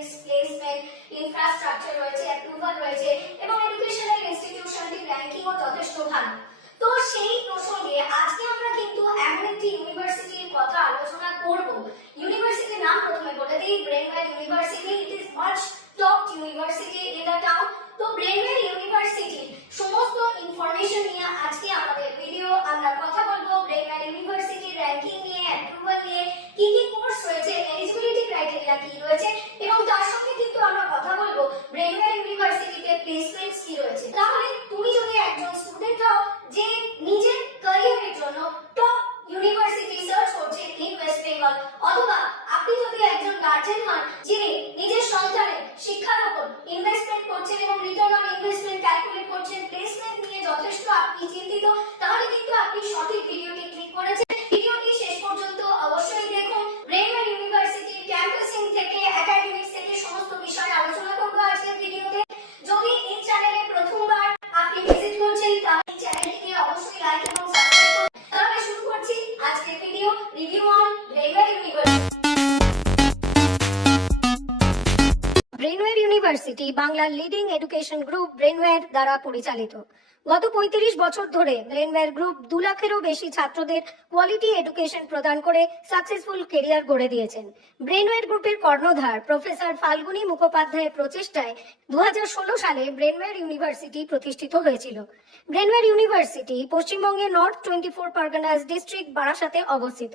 Academics, placement, infrastructure রয়েছে, approval রয়েছে এবং এডুকেশনাল ইনস্টিটিউশনটির র্যাঙ্কিংও যথেষ্ট ভালো। তো সেই প্রসঙ্গে আজকে আমরা কিন্তু এমন একটি ইউনিভার্সিটির কথা আলোচনা করব। ইউনিভার্সিটির নাম প্রথমে বলে দিই, Brainware university. It is much top university in the town. তো ব্রেনওয়্যার ইউনিভার্সিটির সমস্ত ইনফরমেশন নিয়ে আজকে আমাদের ভিডিও। আমরা কথা বলবো ব্রেনওয়্যার ইউনিভার্সিটির র্যাঙ্কিং নিয়ে, অ্যাপ্রুভাল নিয়ে, কি কি কোর্স রয়েছে, এলিজিবিলিটি ক্রাইটেরিয়া কি রয়েছে এবং তার সঙ্গে কিন্তু আমরা কথা বলবো ব্রেনওয়্যার ইউনিভার্সিটিতে প্লেসমেন্টস কি রয়েছে। তাহলে তুমি যদি একজন স্টুডেন্ট হও যে নিজের ক্যারিয়ারের জন্য টপ ইউনিভার্সিটি সার্চ করছেন ইন ওয়েস্ট বেঙ্গল, অথবা আপনি যদি একজন গার্জেন হন যিনি নিজের সন্তানের শিক্ষার উপর ইনভেস্টমেন্ট করছেন এবং রিটার্ন অন ইনভেস্টমেন্ট ক্যালকুলেট করছেন, প্লেসমেন্ট নিয়ে যথেষ্ট আপনি চিন্তিত, তাহলে কিন্তু আপনি সঠিক ভিডিওটি ক্লিক করেছেন। ভিডিওটি শেষ পর্যন্ত অবশ্যই দেখুন। ব্রেনওয়্যার ইউনিভার্সিটির ক্যাম্পাসিং থেকে একাডেমিক্স থেকে সমস্ত বিষয় আলোচনা করব আজকের ভিডিওতে। যদি এই চ্যানেলে প্রথমবার আপনি ভিজিট করছেন তাহলে চ্যানেলটিকে অবশ্যই লাইক এবং সাবস্ক্রাইব করুন। তাহলে শুরু করছি আজকের video review on Brainware university. Brainware university বাংলার লিডিং এডুকেশন গ্রুপ ব্রেনওয়্যার দ্বারা পরিচালিত। গত ৩৫ বছর ধরে ব্রেনওয়্যার গ্রুপ ২ লাখেরও বেশি ছাত্রদের কোয়ালিটি এডুকেশন প্রদান করে সাকসেসফুল কেরিয়ার গড়ে দিয়েছেন। ব্রেনওয়্যার গ্রুপের কর্ণধার প্রফেসর ফাল্গুনী মুখোপাধ্যায়ের প্রচেষ্টায় ২০১৬ সালে ব্রেনওয়্যার ইউনিভার্সিটি প্রতিষ্ঠিত হয়েছিল। ব্রেনওয়্যার ইউনিভার্সিটি পশ্চিমবঙ্গের নর্থ 24 পরগনাস ডিস্ট্রিক্ট বারাসাতে অবস্থিত।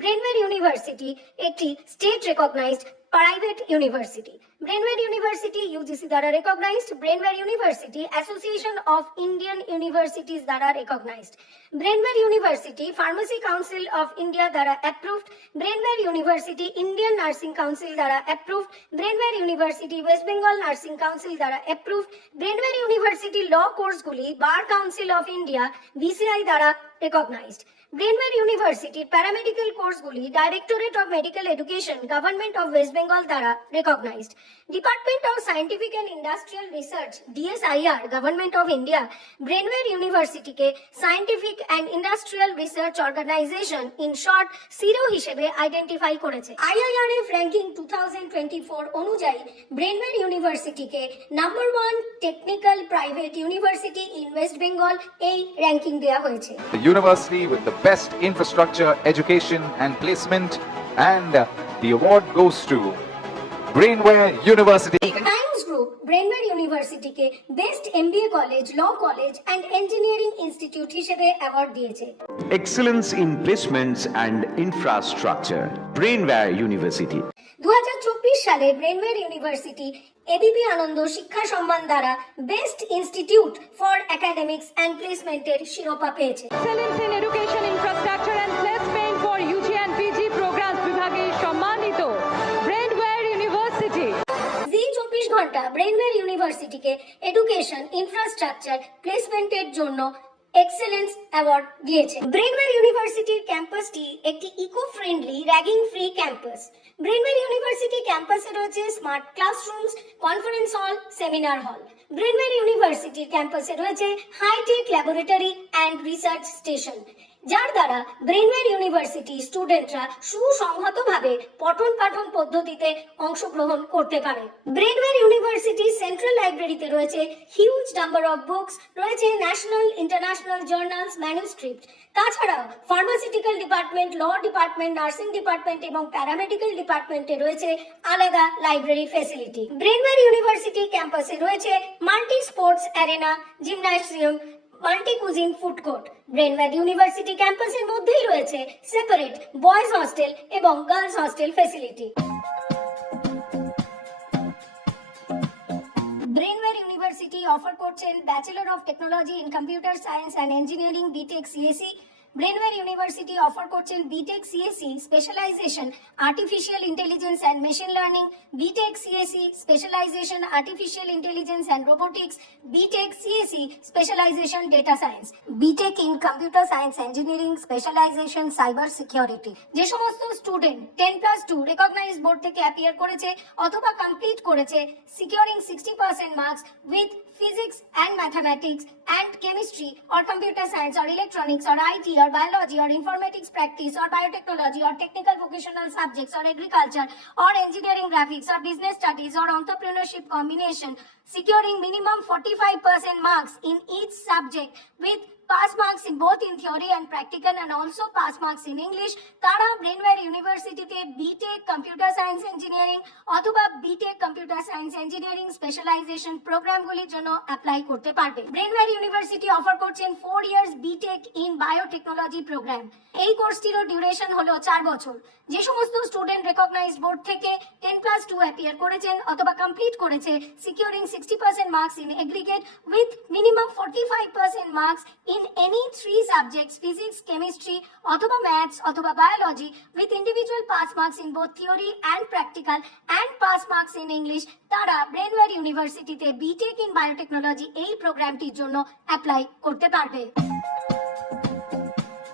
ব্রেনওয়্যার ইউনিভার্সিটি একটি state recognized private university. Brainware University UGC দ্বারা recognized, Brainware University Association of Indian Universities দ্বারা recognized, Brainware University Pharmacy Council of India দ্বারা approved, Brainware University Indian Nursing Council দ্বারা approved, Brainware University West Bengal Nursing Council দ্বারা approved, Brainware University law কোর্সগুলি Bar council of India BCI দ্বারা recognized. Brainware ইউনিভার্সিটির paramedical কোর্সগুলি Directorate of Medical Education Government of West Bengal দ্বারা recognized. Department of Scientific and industrial Research DSIR Government of India Brainware ইউনিভার্সিটিকে scientific and industrial research organization in short SIRO হিসেবে identify করেছে। IIRF ranking 2024 অনুযায়ী Brainware ইউনিভার্সিটিকে number 1 technical private university in West Bengal এই ranking দেওয়া হয়েছে। The university with the best infrastructure, education and placement, and the award goes to Brainware University. Times Group Brainware ইউনিভার্সিটিকে best MBA college, law college and engineering institute হিসেবে award দিয়েছে। Excellence in placements and infrastructure, Brainware University. 2024 সালে Brainware university ABP আনন্দ শিক্ষা সম্মান দ্বারা best institute for academics and প্লেসমেন্টের শিরোপা পেয়েছে। Excellence in education infrastructure and placement for UG and PG programs বিভাগে সম্মানিত Brainware university. Zee 24 Ghanta Brainware ইউনিভার্সিটিকে এডুকেশন, ইনফ্রাস্ট্রাকচার, প্লেসমেন্টের জন্য এক্সেলেন্স অ্যাওয়ার্ড দিয়েছে। ব্রেনওয়্যার ইউনিভার্সিটির ক্যাম্পাসটি একটি eco friendly, ragging free campus. Brainware university ক্যাম্পাসে রয়েছে smart classrooms, conference hall, seminar hall. Brainware ইউনিভার্সিটির ক্যাম্পাসে রয়েছে hitech laboratory and research station, যার দ্বারা ব্রেনওয়্যার ইউনিভার্সিটি স্টুডেন্টরা সুসংহতভাবে পঠন পাঠন পদ্ধতিতে অংশগ্রহণ করতে পারে। ব্রেনওয়্যার ইউনিভার্সিটি সেন্ট্রাল লাইব্রেরিতে রয়েছে হিউজ নাম্বার অফ বুকস, রয়েছে ন্যাশনাল ইন্টারন্যাশনাল জার্নালস, ম্যানুস্ক্রিপ্ট। তাছাড়াও pharmaceutical department, law department, nursing department এবং প্যারামেডিক্যাল ডিপার্টমেন্টে রয়েছে আলাদা লাইব্রেরি ফ্যাসিলিটি। ব্রেনওয়্যার ইউনিভার্সিটি ক্যাম্পাসে রয়েছে multi sports arena, gymnasium, multi cuisine food court. Brainware University ক্যাম্পাসের মধ্যেই রয়েছে সেপারেট বয়েজ হস্টেল এবং girls hostel facility. Brainware university offer করছেন bachelor of technology in computer science and engineering BTech CSE. Brainware university offer করছেন B Tech CSE specialization artificial intelligence and machine learning, BTech CSE specialization artificial intelligence and robotics, BTech CSE specialization data science, BTech in computer science engineering specialization cyber security. যে সমস্ত student 10+2 recognized board থেকে appear করেছে অথবা complete করেছে securing 60% marks with physics and mathematics and chemistry or computer science or electronics or IT or biology or informatics practice or biotechnology or technical vocational subjects or agriculture or engineering graphics or business studies or entrepreneurship combination, securing minimum 45% marks in each subject with pass marks in both in theory and practical and also pass marks in English, তারা Brainware ইউনিভার্সিটিতে BTech computer science engineering অথবা BTech computer science engineering specialization প্রোগ্রামগুলির জন্য apply করতে পারবে। Brainware university offer করছেন 4 years BTech in biotechnology program. এই কোর্সটিরও ডিউরেশন হলো 4 বছর। যে সমস্ত স্টুডেন্ট রেকগনাইজড বোর্ড থেকে 10+2 অ্যাপিয়ার করেছেন অথবা কমপ্লিট করেছে, securing 60% marks in aggregate with minimum 45% marks in any 3 subjects physics, chemistry অথবা maths অথবা biology with individual pass marks in both theory and practical and pass marks in English, তারা Brainware ইউনিভার্সিটিতে B Tech in biotechnology এই প্রোগ্রামটির জন্য apply করতে পারবে।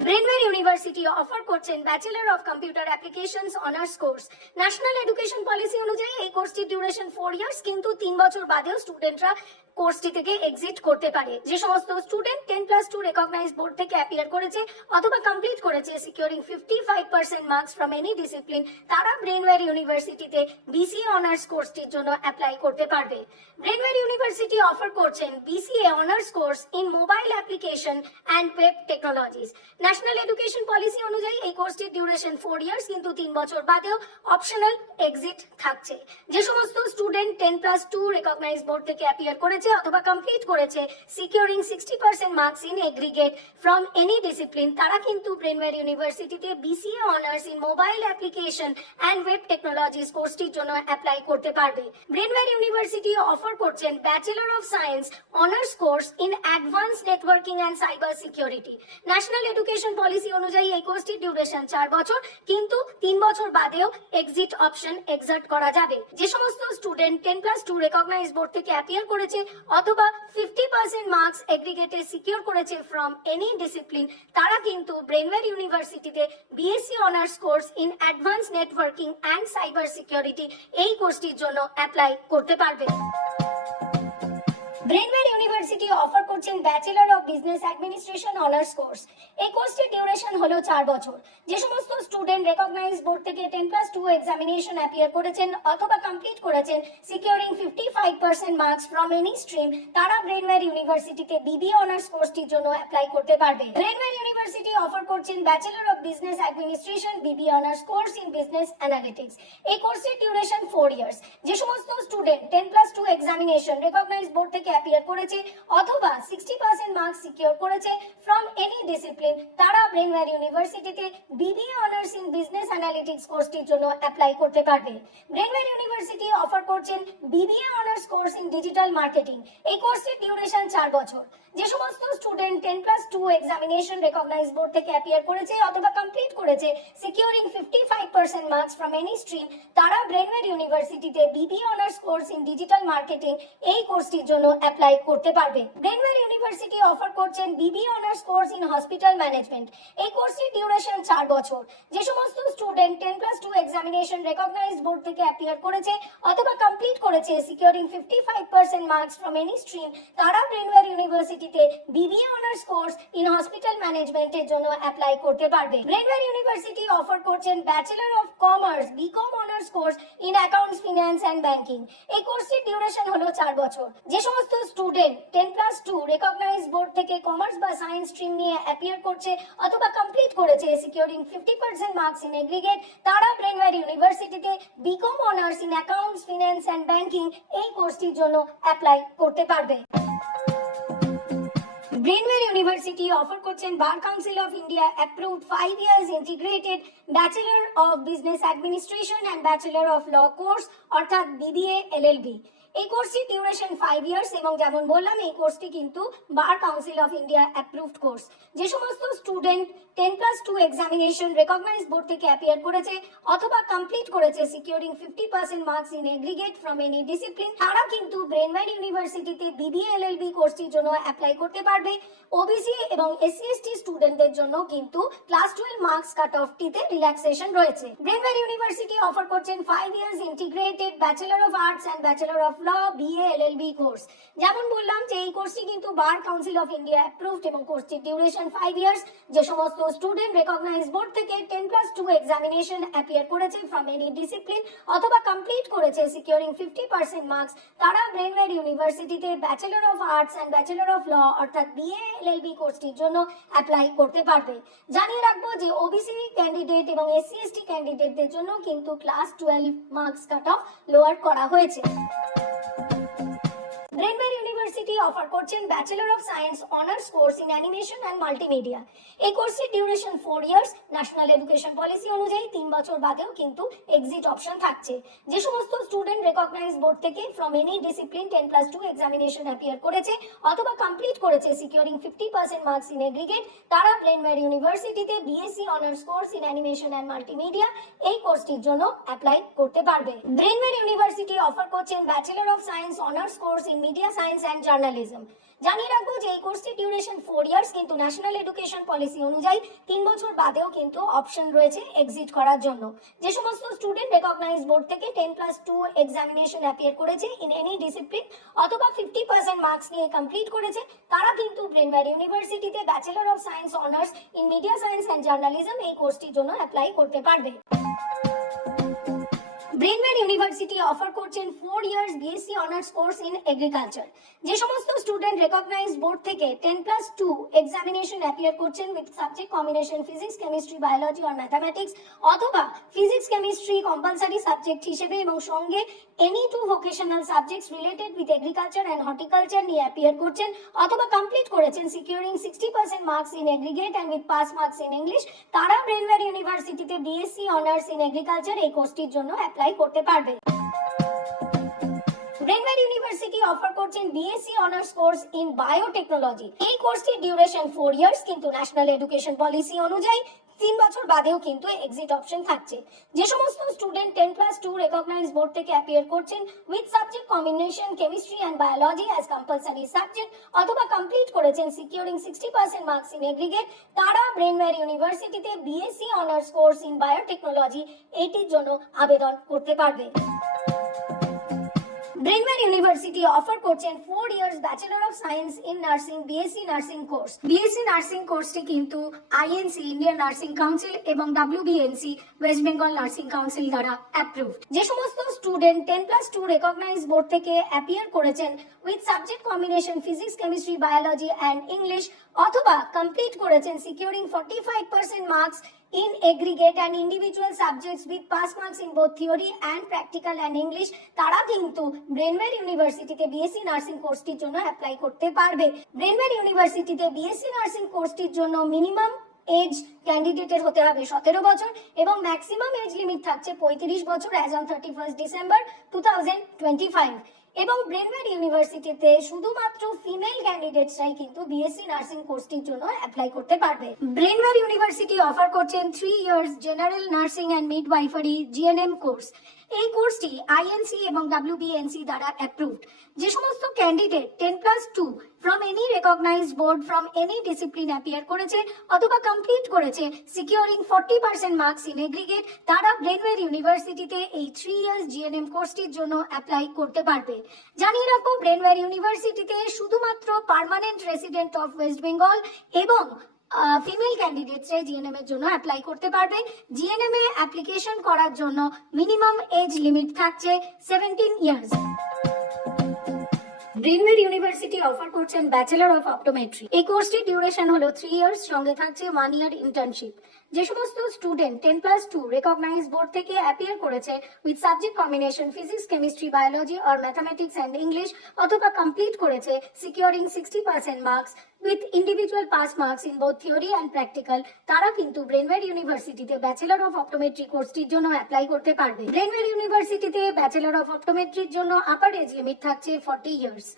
Brainware university offer করছেন bachelor of computer applications honours course. National Education Policy অনুযায়ী এই কোর্সটির ডিউরেশন 4 ইয়ার্স, কিন্তু 3 বছর বাদেও স্টুডেন্টরা কোর্সটি থেকে এক্সিট করতে পারে। যে সমস্ত স্টুডেন্ট 10+2 রেকগনাইজড বোর্ড থেকে অ্যাপিয়ার করেছে অথবা কমপ্লিট করেছে, securing 55% marks from any discipline, তারা ব্রেনওয়্যার ইউনিভার্সিটিতে বিসিএ অনার্স কোর্সটির জন্য অ্যাপ্লাই করতে পারবে। ব্রেনওয়্যার ইউনিভার্সিটি অফার করছেন BCA honours course in mobile application and web technologies. National Education Policy অনুযায়ী এই কোর্সটির ডিউরেশন 4 ইয়ার্স, কিন্তু 3 বছর বাদেও অপশনাল এক্সিট থাকছে। যে সমস্ত স্টুডেন্ট 10+2 রেকগনাইজড বোর্ড থেকে অ্যাপিয়ার করেছে অথবা কমপ্লিট করেছে, securing 60% marks in aggregate from any discipline, তারা কিন্তু ব্রেনওয়্যার ইউনিভার্সিটিতে BCA honours in mobile application and web technologies কোর্সটির জন্য অ্যাপ্লাই করতে পারবে। ব্রেনওয়্যার ইউনিভার্সিটি অফার করছেন bachelor of science honours course in advance networking and cyber security. National Education Policy অনুযায়ী এই কোর্সটির ডিউরেশন 4 বছর, কিন্তু 3 বছর বাদেও এক্সিট অপশন এক্সার্ট করা যাবে। যে সমস্ত স্টুডেন্ট 10+2 রেকগনাইজড বোর্ড থেকে অ্যাপিয়ার করেছে অথবা 50% মার্কস এগ্রিগেটে সিকিউর করেছে ফ্রম এনি ডিসিপ্লিন, তারা কিন্তু ব্রেনওয়্যার ইউনিভার্সিটিতে BSc honours course in advance networking and cyber security এই কোর্সটির জন্য অ্যাপ্লাই করতে পারবে। ব্রেনওয়্যার ইউনিভার্সিটি অফার করছেন bachelor of business administration honours course. এই কোর্সটির ডিউরেশন হলো 4 বছর। যে সমস্ত স্টুডেন্ট রেকগনাইজড বোর্ড থেকে 10+2 এক্সামিনেশন অ্যাপিয়ার করেছেন অথবা কমপ্লিট করেছেন, securing 55% marks from any stream, তারা ব্রেনওয়্যার ইউনিভার্সিটিতে বিবিএ অনার্স কোর্সটির জন্য অ্যাপ্লাই করতে পারবে। ব্রেনওয়্যার ইউনিভার্সিটি অফার করছেন bachelor of business administration BBA honours course in business analytics. এই কোর্সটির ডিউরেশন 4 ইয়ার্স। যে সমস্ত স্টুডেন্ট 10+2 এক্সামিনেশন রেকগনাইজড বোর্ড থেকে অ্যাপিয়ার করেছে অথবা 60% মার্কস সিকিউর করেছে ফ্রম এনি ডিসিপ্লিন, তারা ব্রেনওয়্যার ইউনিভার্সিটিতে BBA honours in business analytics কোর্সটির জন্য অ্যাপ্লাই করতে পারবে। ব্রেনওয়্যার ইউনিভার্সিটি অফার করছেন BBA honours course in digital marketing. এই কোর্সটির ডিউরেশন 4 বছর। যে সমস্ত স্টুডেন্ট 10+2 এক্সামিনেশন রেকগনাইজড বোর্ড থেকে অ্যাপিয়ার করেছে অথবা কমপ্লিট করেছে, securing 55% marks from any stream, তারা ব্রেনওয়্যার ইউনিভার্সিটিতে BBA honours course in digital marketing এই কোর্সটির জন্য অ্যাপ্লাই করতে পারবে। ব্রেনওয়্যার ইউনিভার্সিটি অফার করছেন BBA honours course in hospital management. এই কোর্সটির ডিউরেশন 4 বছর। যে সমস্ত স্টুডেন্ট 10+2 এক্সামিনেশন রেকগনাইজড বোর্ড থেকে অ্যাপিয়ার করেছে অথবা কমপ্লিট করেছে, securing 55% marks from any stream, তারা ব্রেনওয়্যার ইউনিভার্সিটিতে BBA honours course in hospital ম্যানেজমেন্টের জন্য অ্যাপ্লাই করতে পারবে। ব্রেনওয়্যার ইউনিভার্সিটি অফার করছেন bachelor of commerce BCom honours course in accounts finance and banking. এই কোর্সটির ডিউরেশন হলো 4 বছর। যে সমস্ত স্টুডেন্ট 10+2 রেকগনাইজড বোর্ড থেকে কমার্স বা সায়েন্স স্ট্রিম নিয়ে অ্যাপিয়ার করছে অথবা কমপ্লিট করেছে, সিকিউরিং 50% মার্কস ইন এগ্রিগেট, তারা ব্রেনওয়্যার ইউনিভার্সিটিতে BCom honours in accounts finance and banking এই কোর্সটির জন্য অ্যাপ্লাই করতে পারবে। ব্রেনওয়্যার ইউনিভার্সিটি অফার করছেন bar council of India approved 5 years integrated bachelor of business administration and bachelor of law course অর্থাৎ BBA LLB. এই কোর্সটির ডিউরেশন 5 ইয়ার্স এবং যেমন বললাম এই কোর্সটি কিন্তু bar council of India approved course. যে সমস্ত স্টুডেন্ট 10+2 এক্সামিনেশন রেকগনাইজড বোর্ড থেকে অ্যাপিয়ার করেছে অথবা কমপ্লিট করেছে, securing 50% marks in aggregate from any discipline, তারা কিন্তু ব্রেনওয়্যার ইউনিভার্সিটিতে বিবিএ এলএলবি কোর্সটির জন্য অ্যাপ্লাই করতে পারবে। ওবিসি এবং এসসি/এসটি স্টুডেন্টদের জন্য কিন্তু ক্লাস 12 মার্কস কাট অফটিতে রিল্যাক্সেশন রয়েছে। ব্রেনওয়্যার ইউনিভার্সিটি অফার করছেন 5 years integrated bachelor of arts and bachelor of law law, BA, LLB course. যেমন বললাম যে এই কোর্সটি কিন্তু bar council of India approved এবং কোর্সটির ডিউরেশন 5 ইয়ার্স। যে সমস্ত স্টুডেন্ট রেকগনাইজ বোর্ড থেকে 10+2 এক্সামিনেশন অ্যাপিয়ার করেছে ফ্রম এনি ডিসিপ্লিন অথবা কমপ্লিট করেছে সিকিউরিং 50% মার্কস, তারা ব্রেনওয়্যার ইউনিভার্সিটিতে bachelor of arts and bachelor of law অর্থাৎ বিএ এলএলবি কোর্সটির জন্য অ্যাপ্লাই করতে পারবে। জানিয়ে রাখবো যে ওবিসি ক্যান্ডিডেট এবং এসসি এসটি ক্যান্ডিডেটদের জন্য কিন্তু class 12 marks cut off lower করা হয়েছে। ব্রেনওয়্যার ইউনিভার্সিটি অফার করছেন bachelor of science honours course in animation and multimedia. এই কোর্সের duration 4 years. National Education Policy অনুযায়ী 3 বছর বাদেও কিন্তু এক্সিট অপশন থাকছে। যে সমস্ত স্টুডেন্ট রেকগনাইজ বোর্ড থেকে from any discipline 10+2 examination appear করেছে অথবা কমপ্লিট করেছে সিকিউরিং 50% মার্কস ইন এগ্রিগেট, তারা ব্রেনওয়্যার ইউনিভার্সিটিতে BSc honours course in animation and multimedia এই কোর্সটির জন্য অ্যাপ্লাই করতে পারবে। ব্রেনওয়্যার ইউনিভার্সিটি অফার করছেন bachelor of science honours course in media science and journalism. জানিয়ে রাখবো যে এই কোর্সটির ডিউরেশন 4 ইয়ার্স, কিন্তু ন্যাশনাল এডুকেশন পলিসি অনুযায়ী 3 বছর বাদেও কিন্তু অপশন রয়েছে এক্সিট করার জন্য। যে সমস্ত স্টুডেন্ট রেকগনাইজ বোর্ড থেকে 10+2 এক্সামিনেশন অ্যাপিয়ার করেছে ইন এনি ডিসিপ্লিন অথবা 50% মার্কস নিয়ে কমপ্লিট করেছে, তারা কিন্তু ব্রেনওয়্যার ইউনিভার্সিটিতে bachelor of science honours in media science and journalism এই কোর্সটির জন্য অ্যাপ্লাই করতে পারবে। ব্রেনওয়্যার ইউনিভার্সিটি অফার করছেন 4 years BSc honours course in agriculture. যে সমস্ত স্টুডেন্ট রেকগনাইজ বোর্ড থেকে 10+2 এক্সামিনেশন অ্যাপিয়ার করছেন with subject combination physics, chemistry, biology আর ম্যাথামেটিক্স অথবা ফিজিক্স কেমিস্ট্রি কম্পালসারি সাবজেক্ট হিসেবে এবং সঙ্গে any 2 vocational subjects related with agriculture and horticulture নিয়ে অ্যাপিয়ার করছেন অথবা কমপ্লিট করেছেন securing 60% marks in aggregate and with pass marks in English, তারা ব্রেনওয়্যার ইউনিভার্সিটিতে বিএসসি অনার্স ইন এগ্রিকালচার এই কোর্সটির জন্য অ্যাপ্লাই করতে পারবে। ব্রেনওয়্যার ইউনিভার্সিটি অফার করছেন BSc honours course in biotechnology. এই কোর্সটির ডিউরেশন 4 ইয়ার্স, কিন্তু ন্যাশনাল এডুকেশন পলিসি অনুযায়ী 3 বছর বাদেও কিন্তু এক্সিট অপশন থাকছে। যে সমস্ত স্টুডেন্ট 10+2 রেকগনাইজ বোর্ড থেকে অ্যাপিয়ার করছেন with subject combination chemistry and biology as compulsory subject অথবা কমপ্লিট করেছেন সিকিউরিং 60% মার্কস ইন এগ্রিগেট, তারা ব্রেনওয়্যার ইউনিভার্সিটিতে BSc honours course in biotechnology এইটির জন্য আবেদন করতে পারবে। ব্রেনওয়্যার ইউনিভার্সিটি অফার করছেন 4 years bachelor of science in nursing BSc nursing course. BSc nursing কোর্সটি কিন্তু আইএনসি ইন্ডিয়ান নার্সিং কাউন্সিল এবং WBNC West Bengal Nursing Council দ্বারা অ্যাপ্রুভড। যে সমস্ত স্টুডেন্ট 10+2 রেকগনাইজ বোর্ড থেকে অ্যাপিয়ার করেছেন with subject combination physics, chemistry, biology and English অথবা complete করেছেন securing 45% marks in aggregate and individual subjects with pass marks in both theory and practical and English, তারা কিন্তু Brainware ইউনিভার্সিটিতে BSc nursing কোর্সটির জন্য apply করতে পারবে। Brainware ইউনিভার্সিটিতে BSc nursing কোর্সটির জন্য মিনিমাম এজ ক্যান্ডিডেটের হতে হবে 17 বছর এবং ম্যাক্সিমাম এজ লিমিট থাকছে 35 বছর অ্যাজ অন 31 ডিসেম্বর 2025। এবং ব্রেনওয়্যার ইউনিভার্সিটিতে শুধুমাত্র ফিমেল ক্যান্ডিডেটসরাই কিন্তু বিএসসি নার্সিং কোর্সটির জন্য অ্যাপ্লাই করতে পারবে। ব্রেনওয়্যার ইউনিভার্সিটি অফার করছেন 3 years general nursing and midwifery GNM course. এই কোর্সটি আইএনসি এবং WBNC দ্বারা অ্যাপ্রুভড। যে সমস্ত candidate 10+2 from any recognized board from any discipline appear করেছে অথবা কমপ্লিট করেছে সিকিউরিং 40% মার্কস ইন এগ্রিগেট, তারা ব্রেনওয়্যার ইউনিভার্সিটিতে এই 3 ইয়ার্স জিএনএম কোর্সটির জন্য অ্যাপ্লাই করতে পারবে। জানিয়ে রাখবো ব্রেনওয়্যার ইউনিভার্সিটিতে শুধুমাত্র permanent resident of West Bengal এবং ফিমেল ক্যান্ডিডেটসরা জিএনএম এর জন্য অ্যাপ্লাই করতে পারবে। জিএনএম এ অ্যাপ্লিকেশন করার জন্য মিনিমাম এজ লিমিট থাকছে 17 ইয়ার্স। ব্রেনওয়্যার ইউনিভার্সিটি অফার করছেন ব্যাচেলর অফ অপটোমেট্রি। এই কোর্সটির ডিউরেশন হলো 3 ইয়ার্স, সঙ্গে থাকছে 1 ইয়ার ইন্টার্নশিপ। যে সমস্ত স্টুডেন্ট 10+2 রেকগনাইজ বোর্ড থেকে অ্যাপিয়ার করেছে with subject combination physics, chemistry, biology আর ম্যাথামেটিক্স অ্যান্ড ইংলিশ অথবা কমপ্লিট করেছে securing 60% marks with individual pass marks in both theory and practical, তারা কিন্তু ব্রেনওয়্যার ইউনিভার্সিটিতে ব্যাচেলর অফ অপটোমেট্রি কোর্সটির জন্য অ্যাপ্লাই করতে পারবে। ব্রেনওয়্যার ইউনিভার্সিটিতে ব্যাচেলর অফ অপটোমেট্রির জন্য আপার এজ লিমিট থাকছে 40 ইয়ার্স।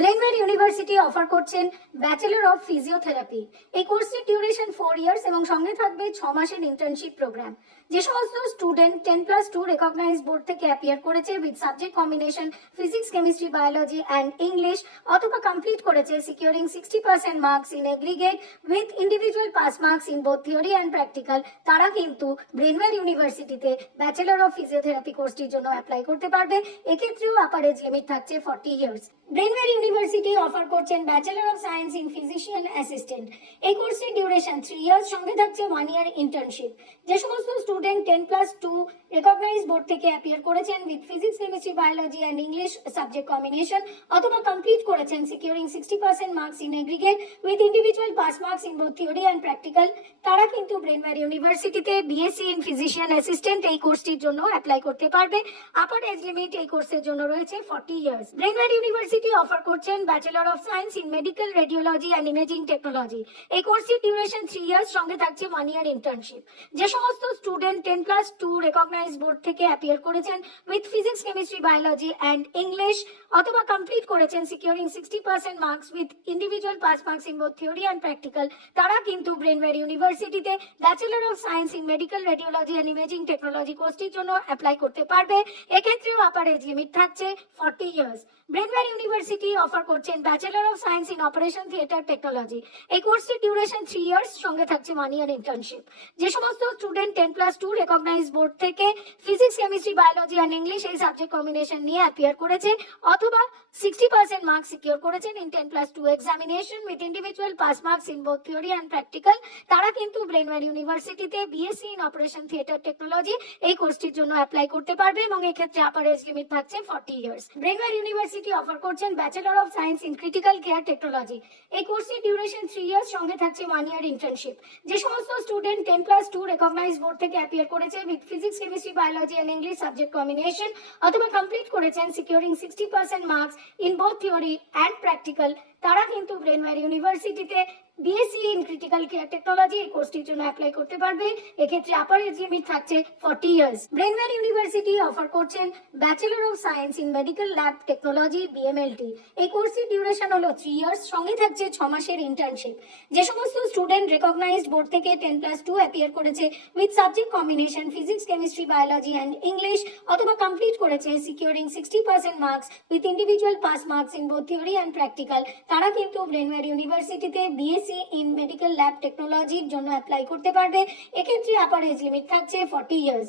ব্রেনওয়্যার ইউনিভার্সিটি অফার করছেন ব্যাচেলর অফ ফিজিওথেরাপি। এই কোর্সের ডিউরেশন 4 ইয়ার্স এবং সঙ্গে থাকবে 6 মাসের ইন্টার্নশিপ প্রোগ্রাম। যে সমস্ত স্টুডেন্ট 10+2 রেকগনাইজড বোর্ড থেকে অ্যাপিয়ার করেছে with subject combination physics, chemistry, biology and English অথবা কমপ্লিট করেছে securing 60% marks in aggregate with individual pass marks in both theory and practical, তারা কিন্তু ব্রেনওয়্যার ইউনিভার্সিটিতে ব্যাচেলর অফ ফিজিওথেরাপি কোর্সটির জন্য অ্যাপ্লাই করতে পারবে। এক্ষেত্রেও আপার এজ লিমিট থাকছে 40 ইয়ার্স। ব্রেনওয়্যার ইউনিভার্সিটি অফার করছেন bachelor of science in physician assistant. এই কোর্সের ডিউরেশন 3 ইয়ার্স, সঙ্গে থাকছে 1 ইয়ার ইন্টার্নশিপ। যে সমস্ত স্টুডেন্ট 10+2 রেকগনাইজ বোর্ড থেকে অ্যাপিয়ার করেছেন with physics, chemistry, biology and English subject combination অথবা কমপ্লিট করেছেন securing 60% marks in aggregate with individual pass marks in both theory and practical, তারা কিন্তু ব্রেনওয়্যার ইউনিভার্সিটিতে বিএসসি ইন ফিজিশিয়ান অ্যাসিস্ট্যান্ট এই কোর্সটির জন্য অ্যাপ্লাই করতে পারবে। আপার এজ লিমিট এই কোর্সের জন্য রয়েছে 40 ইয়ার্স। ব্রেনওয়্যার ইউনিভার্সিটি অফার করছেন bachelor of science in medical radiology and imaging technology. এই কোর্সটির ডিউরেশন 3 ইয়ার্স, সঙ্গে থাকছে 1 ইয়ার ইন্টার্নশিপ। যে সমস্ত স্টুডেন্ট 10+2 রেকগনাইজ বোর্ড থেকে অ্যাপিয়ার করেছেন with physics, chemistry, biology and English অথবা কমপ্লিট করেছেন securing 60% marks with individual pass marks in both theory and practical, তারা কিন্তু ব্রেনওয়্যার ইউনিভার্সিটিতে bachelor of science in medical radiology and imaging technology কোর্সটির জন্য apply করতে পারবে। এক্ষেত্রেও আপার এজ লিমিট থাকছে 40 ইয়ার্স। ব্রেনওয়্যার ইউনিভার্সিটি অফার করছেন bachelor of science in operation theatre technology. এই কোর্সটির ডিউরেশন 3 ইয়ার্স, সঙ্গে থাকছে 1 ইয়ার ইন্টার্নশিপ। যে সমস্ত স্টুডেন্ট 10+2 রেকগনাইজ বোর্ড থেকে physics, chemistry, biology and English এই সাবজেক্ট কম্বিনেশন নিয়ে অ্যাপিয়ার করেছে অথবা 60% মার্কস সিকিউর করেছেন in 10+2 examination with individual pass marks in both theory and practical, তারা কিন্তু ব্রেনওয়্যার ইউনিভার্সিটিতে BSc in operation theatre technology এই কোর্সটির জন্য অ্যাপ্লাই করতে পারবে এবং এক্ষেত্রে আপার এজ লিমিট থাকছে 40 ইয়ার্স। ব্রেনওয়্যার ইউনিভার্সিটি অফার করছেন bachelor of science in critical care technology. এই কোর্সটির ডিউরেশন 3 ইয়ার্স, সঙ্গে থাকছে 1 ইয়ার ইন্টার্নশিপ। যে সমস্ত স্টুডেন্ট 10+2 রেকগনাইজ বোর্ড থেকে অ্যাপিয়ার করেছে with physics, chemistry, biology and English subject combination অথবা কমপ্লিট করেছেন securing 60% marks in both theory and practical, তারা কিন্তু ব্রেনওয়্যার ইউনিভার্সিটিতে BSc in critical care technology এই কোর্সটির জন্য অ্যাপ্লাই করতে পারবে। এক্ষেত্রে আপার এজ লিমিট থাকছে 40 ইয়ার্স। ব্রেনওয়্যার ইউনিভার্সিটি অফার করছেন bachelor of science in medical lab technology BMLT. এই কোর্সটির ডিউরেশন হলো 3 ইয়ার্স, সঙ্গে থাকছে 6 মাসের ইন্টার্নশিপ। যে সমস্ত স্টুডেন্ট রেকগনাইজড বোর্ড থেকে 10+2 অ্যাপিয়ার করেছে with subject combination physics, chemistry, biology and English অথবা কমপ্লিট করেছে securing 60% marks with individual pass marks in both theory and practical, তারা কিন্তু ব্রেনওয়্যার ইউনিভার্সিটিতে বিএসসি ইন মেডিকেল ল্যাব টেকনোলজির জন্য অ্যাপ্লাই করতে পারবে। এক্ষেত্রে আপার এজ লিমিট থাকছে 40 ইয়ার্স।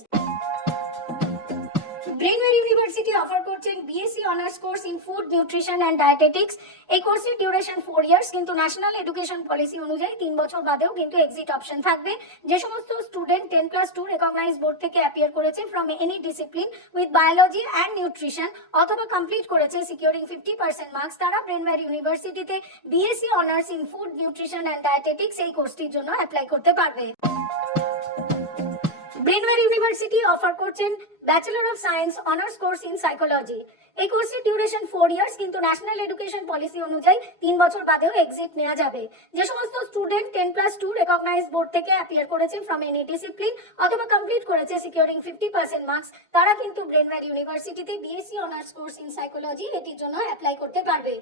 ব্রেনওয়্যার ইউনিভার্সিটি অফার করছেন BSc honours course in food, nutrition and dietetics. এই কোর্সের ডিউরেশন 4 ইয়ার্স, কিন্তু ন্যাশনাল এডুকেশন পলিসি অনুযায়ী 3 বছর বাদেও কিন্তু এক্সিট অপশন থাকবে। যে সমস্ত স্টুডেন্ট 10+2 রেকগনাইজ বোর্ড থেকে অ্যাপিয়ার করেছে from any discipline with biology and nutrition অথবা কমপ্লিট করেছে সিকিউরিং 50% মার্কস, তারা ব্রেনওয়্যার ইউনিভার্সিটিতে BSc honours in food, nutrition and dietetics এই কোর্সটির জন্য অ্যাপ্লাই করতে পারবে। ব্রেনওয়্যার ইউনিভার্সিটি অফার করছেন bachelor of science honours course in psychology. এই কোর্সের ডিউরেশন 4 ইয়ার্স, কিন্তু ন্যাশনাল এডুকেশন পলিসি অনুযায়ী 3 বছর বাদেও এক্সিট নেওয়া যাবে। যে সমস্ত স্টুডেন্ট 10+2 রেকগনাইজ বোর্ড থেকে অ্যাপিয়ার করেছে ফ্রম এনি ডিসিপ্লিন অথবা কমপ্লিট করেছে সিকিউরিং 50% মার্কস, তারা কিন্তু ব্রেনওয়্যার ইউনিভার্সিটিতে BSc honours course in psychology এটির জন্য অ্যাপ্লাই করতে পারবে।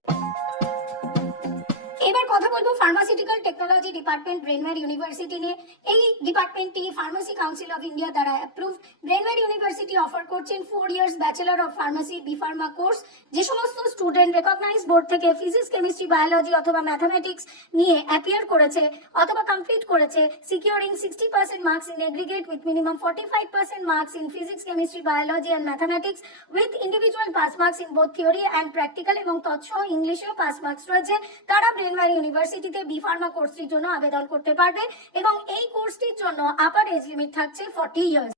এবার কথা বলবো pharmaceutical technology department Brainware university নিয়ে। এই ডিপার্টমেন্টটি ফার্মাসি কাউন্সিল অফ ইন্ডিয়া দ্বারা অ্যাপ্রুভড। ব্রেনওয়্যার ইউনিভার্সিটি অফার করছেন 4 years bachelor of pharmacy B pharma course. যে সমস্ত স্টুডেন্ট রেকগনাইজ বোর্ড থেকে ফিজিক্স, কেমিস্ট্রি, বায়োলজি অথবা ম্যাথামেটিক্স নিয়ে অ্যাপিয়ার করেছে অথবা কমপ্লিট করেছে securing 60% marks in aggregate with minimum 45% marks in physics, chemistry, biology and mathematics with individual pass marks in both theory and practical এবং তৎসহ ইংলিশেও pass marks রয়েছে, তারা Brainware ইউনিভার্সিটিতে B Pharma কোর্সটির জন্য আবেদন করতে পারবে এবং এই কোর্সটির জন্য আপার এজ লিমিট থাকছে 40 ইয়ার্স।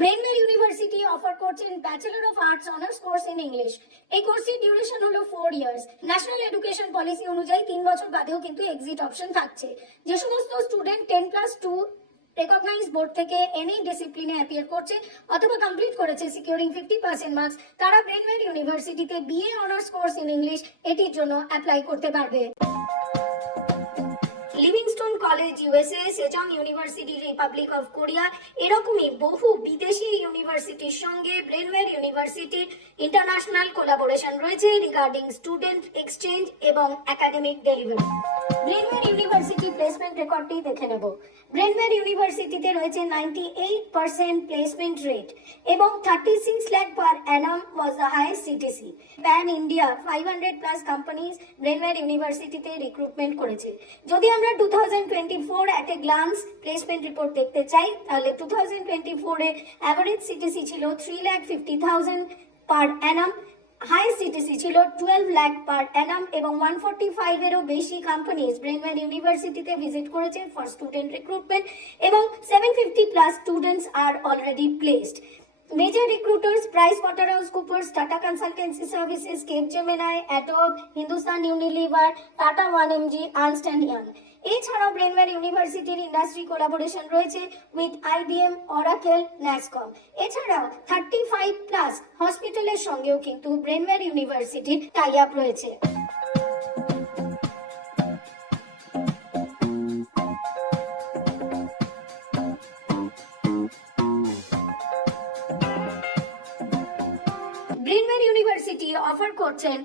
ব্রেনওয়্যার ইউনিভার্সিটি অফার করছেন bachelor of arts honours course in English. এই কোর্সের ডিউরেশন হলো 4 ইয়ার্স। ন্যাশনাল এডুকেশন পলিসি অনুযায়ী 3 বছর বাদেও কিন্তু এক্সিট অপশন থাকছে। যে সমস্ত স্টুডেন্ট 10+2 রেকগনাইজ বোর্ড থেকে এনি ডিসিপ্লিনে অ্যাপিয়ার করছে অথবা কমপ্লিট করেছে সিকিউরিং 50% মার্কস, তারা ব্রেনওয়্যার ইউনিভার্সিটিতে BA honours course in English এটির জন্য অ্যাপ্লাই করতে পারবে। Livingstone college USA, Sejong university Republic of Korea, এরকমই বহু বিদেশি ইউনিভার্সিটির সঙ্গে ব্রেনওয়্যার ইউনিভার্সিটির ইন্টারন্যাশনাল কোলাবোরেশন রয়েছে রিগার্ডিং স্টুডেন্ট এক্সচেঞ্জ এবং academic delivery. Brainware university placement রেকর্ডটি দেখে নেব। ব্রেনওয়্যার ইউনিভার্সিটিতে রয়েছে 98% প্লেসমেন্ট রেট এবং 36 lakh per annum was the highest CTC. Pan India 500 plus companies Brainware ইউনিভার্সিটিতে রিক্রুটমেন্ট করেছে। যদি আমরা 2024 at a glance placement report দেখতে চাই, তাহলে 2024 এ অ্যাভারেজ সিটিসি ছিল 3,50,000 পার অ্যানাম, হাইয়েস্ট সিটিসি ছিল 12 লাখ পার অ্যানাম এবং 145 এরও বেশি কোম্পানিজ ব্রেনওয়্যার ইউনিভার্সিটিতে ভিজিট করেছে ফর স্টুডেন্ট রিক্রুটমেন্ট এবং 750 প্লাস স্টুডেন্টস আর already placed. Major recruiters: PricewaterhouseCoopers, Tata Consultancy Services, Capgemini, Adobe, Hindustan Unilever, Tata 1mg, Ernst & Young। এছাড়াও ব্রেনওয়্যার ইউনিভার্সিটির ইন্ডাস্ট্রি কোলাবোরেশন রয়েছে উইথ IBM, Oracle, NASCOM। এছাড়াও 35 plus হসপিটালের সঙ্গেও কিন্তু ব্রেনওয়্যার ইউনিভার্সিটির টাই আপ রয়েছে। ব্রেনওয়্যার ইউনিভার্সিটি অফার করছেন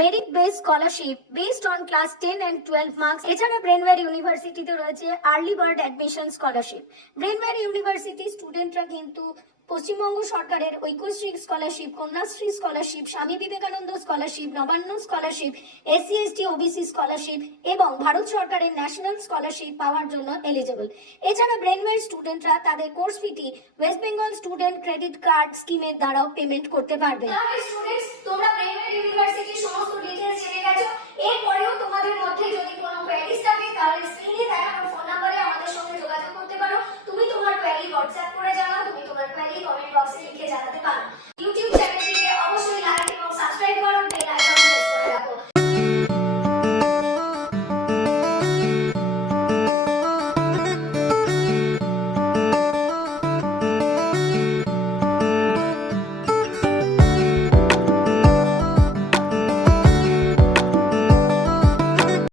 merit base scholarship based on class 10 and 12 marks. এছাড়া ব্রেনওয়্যার ইউনিভার্সিটিতে রয়েছে early bird admission scholarship. Brainware university স্টুডেন্টরা কিন্তু পশ্চিমবঙ্গ সরকারের Aikyashree scholarship, Kanyashree scholarship, Swami Vivekananda scholarship, Nabanna scholarship, SC/ST OBC scholarship এবং ভারত সরকারের ন্যাশনাল স্কলারশিপ পাওয়ার জন্য এলিজিবল। এছাড়া ব্রেনওয়্যার স্টুডেন্টরা তাদের কোর্স ফিটি West Bengal student credit card স্কিমের দ্বারাও পেমেন্ট করতে পারবে। তাহলে স্টুডেন্টস, তোমরা ব্রেনওয়্যার ইউনিভার্সিটির সমস্ত ডিটেইলস জেনে গেছো। এরপরেও তোমাদের মধ্যে যদি কোনো কোয়েরিজ থাকে, তাহলে স্ক্রিনে দেখানো